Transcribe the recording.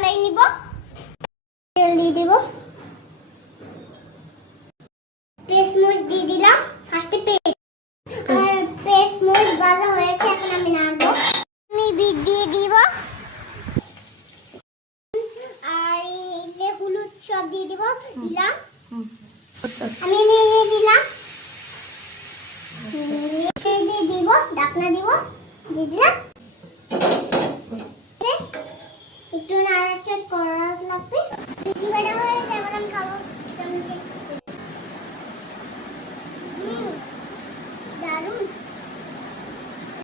জ্বালাই নিব, তেল দিয়ে দেব, পেস্ট মরিচ দিয়ে দিলাম, ফার্স্টে পেস্ট মরিচ ভাজা হয়েছে, এখন আমি নাড়বো, আমি বিট দিয়ে দিব, আর এই হলুদ সব দিয়ে দিব, দিলাম, আমি নিয়ে দিলাম, দিয়ে দিব, ঢাকনা দিব, দিয়ে দিলাম, একটু নাড়াচাড়া করা লাগবে।